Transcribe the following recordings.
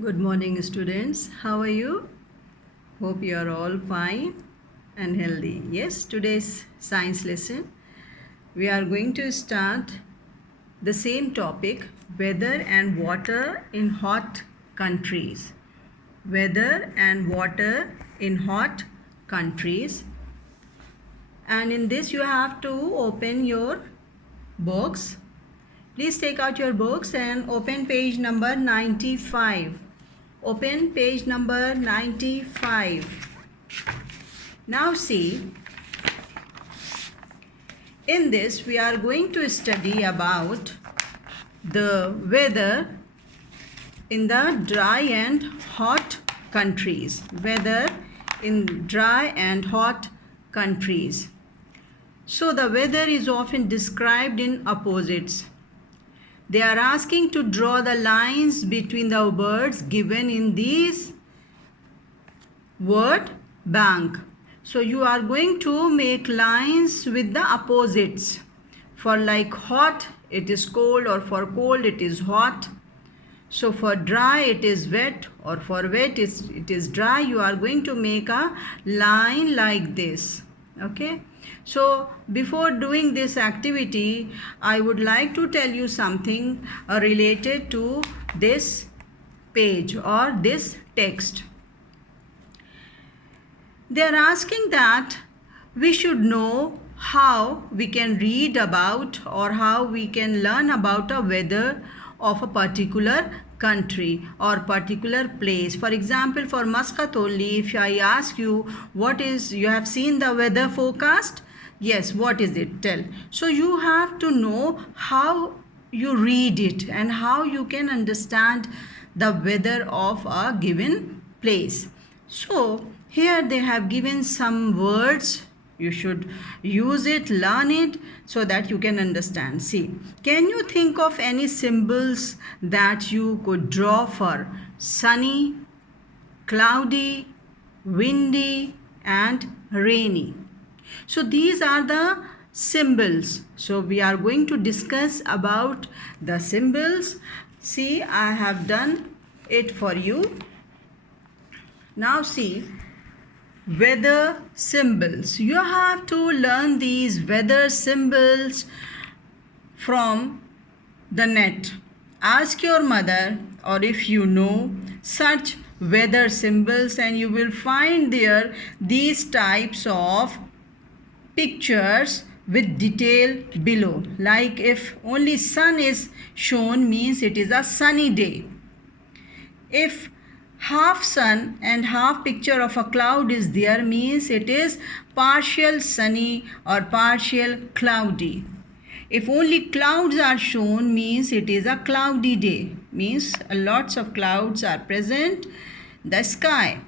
Good morning, students. How are you? Hope you are all fine and healthy. Yes, today's science lesson we are going to start the same topic, weather and water in hot countries. Weather and water in hot countries. And in this you have to open your books. Please take out your books and open page number 95. Open page number 95. Now see, in this we are going to study about the weather in the dry and hot countries. Weather in dry and hot countries. So the weather is often described in opposites. They are asking to draw the lines between the words given in this word bank. So you are going to make lines with the opposites. For like hot, it is cold, or for cold, it is hot. So for dry, it is wet, or for wet, it is dry. You are going to make a line like this. Okay. So before doing this activity, I would like to tell you something related to this page or this text. They are asking that we should know how we can read about or how we can learn about a weather of a particular country or particular place. For example, for Muscat only, if I ask you what is, you have seen the weather forecast? Yes, what is it? Tell. So you have to know how you read it and how you can understand the weather of a given place. So here they have given some words. You should use it, learn it so that you can understand. See, can you think of any symbols that you could draw for sunny, cloudy, windy and rainy? So these are the symbols. So we are going to discuss about the symbols. See, I have done it for you. Now see, weather symbols. You have to learn these weather symbols from the net. Ask your mother, or if you know, search weather symbols and you will find there these types of pictures with detail below. Like if only sun is shown, means it is a sunny day. If half sun and half picture of a cloud is there, means it is partial sunny or partial cloudy. If only clouds are shown, means it is a cloudy day, means lots of clouds are present in the sky.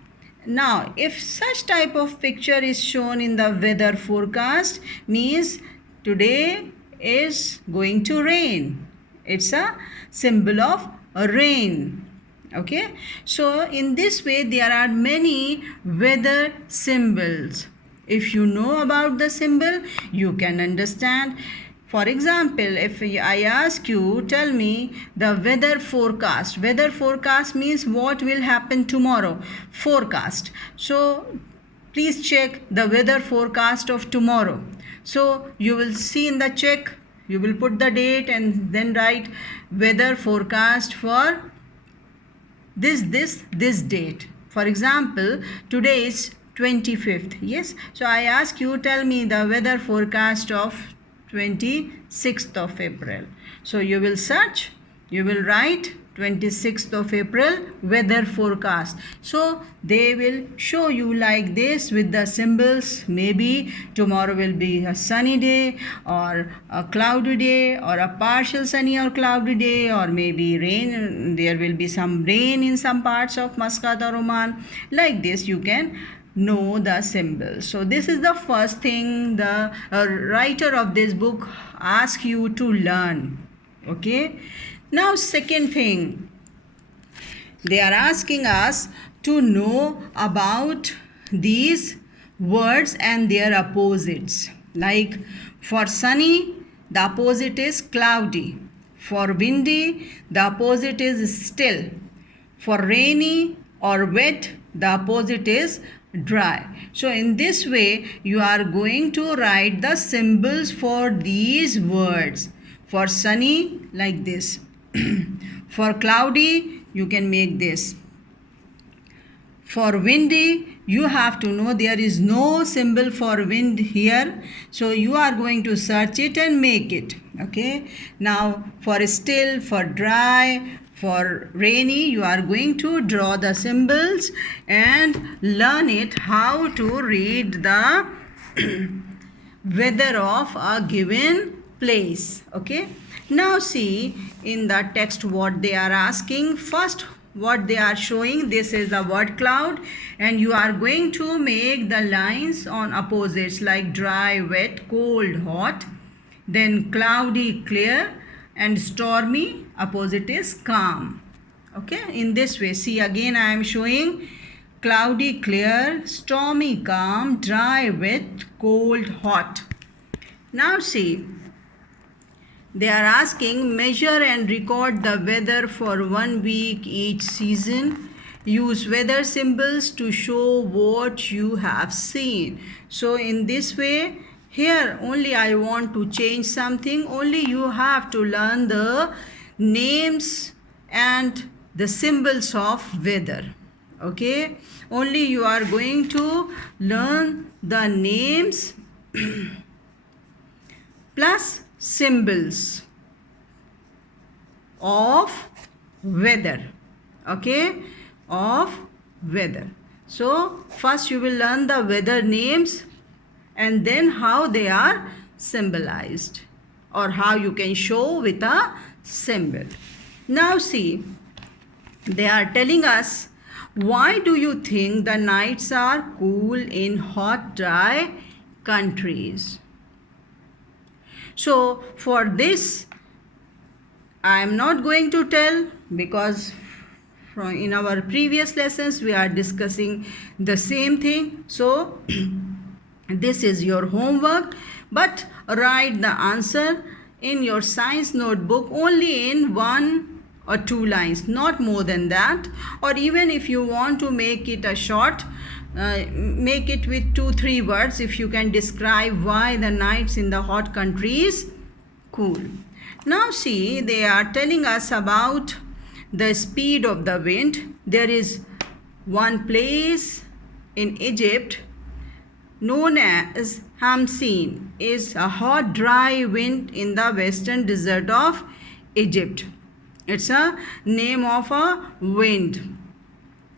Now if such type of picture is shown in the weather forecast, means today is going to rain. It's a symbol of rain. Okay, so in this way there are many weather symbols. If you know about the symbol, you can understand. For example, if I ask you, tell me the weather forecast. Weather forecast means what will happen tomorrow. Forecast. So please check the weather forecast of tomorrow. So you will see in the check, you will put the date and then write weather forecast for this date. For example, today is 25th. Yes, so I ask you, tell me the weather forecast of 26th of April. So you will search, you will write 26th of April weather forecast. So they will show you like this with the symbols. Maybe tomorrow will be a sunny day or a cloudy day or a partial sunny or cloudy day, or maybe rain. There will be some rain in some parts of Muscat or Oman. Like this you can know the symbols. So this is the first thing the writer of this book asks you to learn. Okay. Now second thing, they are asking us to know about these words and their opposites. Like for sunny, the opposite is cloudy. For windy, the opposite is still. For rainy or wet, the opposite is dry. So in this way, you are going to write the symbols for these words. For sunny, like this. For cloudy, you can make this. For windy, you have to know there is no symbol for wind here. So you are going to search it and make it. Okay. Now for still, for dry, for rainy, you are going to draw the symbols and learn it how to read the weather of a given place. Okay. Now see in the text what they are asking. First, what they are showing, this is the word cloud, and you are going to make the lines on opposites like dry, wet, cold, hot, then cloudy, clear, and stormy, opposite is calm. Okay, in this way, see again I am showing cloudy, clear, stormy, calm, dry, wet, cold, hot. Now see, they are asking measure and record the weather for 1 week each season. Use weather symbols to show what you have seen. So in this way, here only I want to change something. Only you have to learn the names and the symbols of weather. Okay. Only you are going to learn the names plus symbols of weather. Okay, of weather. So first you will learn the weather names and then how they are symbolized or how you can show with a symbol. Now see, they are telling us, why do you think the nights are cool in hot, dry countries? So for this, I am not going to tell because in our previous lessons we are discussing the same thing. So this is your homework, but write the answer in your science notebook only in 1 or 2 lines, not more than that. Or even if you want to make it a short, make it with 2-3 words if you can describe why the nights in the hot countries cool. Now see, they are telling us about the speed of the wind. There is one place in Egypt known as Hamsin, is a hot dry wind in the western desert of Egypt. It's a name of a wind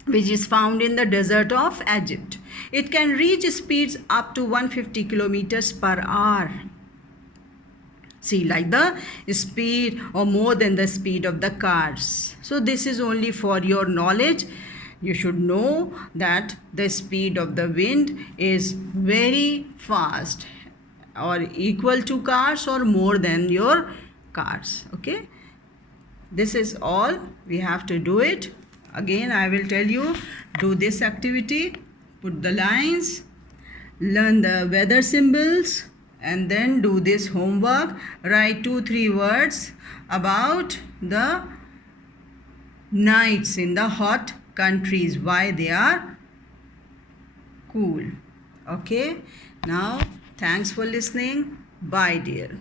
which is found in the desert of Egypt. It can reach speeds up to 150 kilometers per hour. See, like the speed or more than the speed of the cars. So this is only for your knowledge. You should know that the speed of the wind is very fast or equal to cars or more than your cars. Okay. This is all. We have to do it. Again, I will tell you, do this activity, put the lines, learn the weather symbols, and then do this homework. Write 2-3 words about the nights in the hot countries, why they are cool. Okay. Now, thanks for listening. Bye, dear.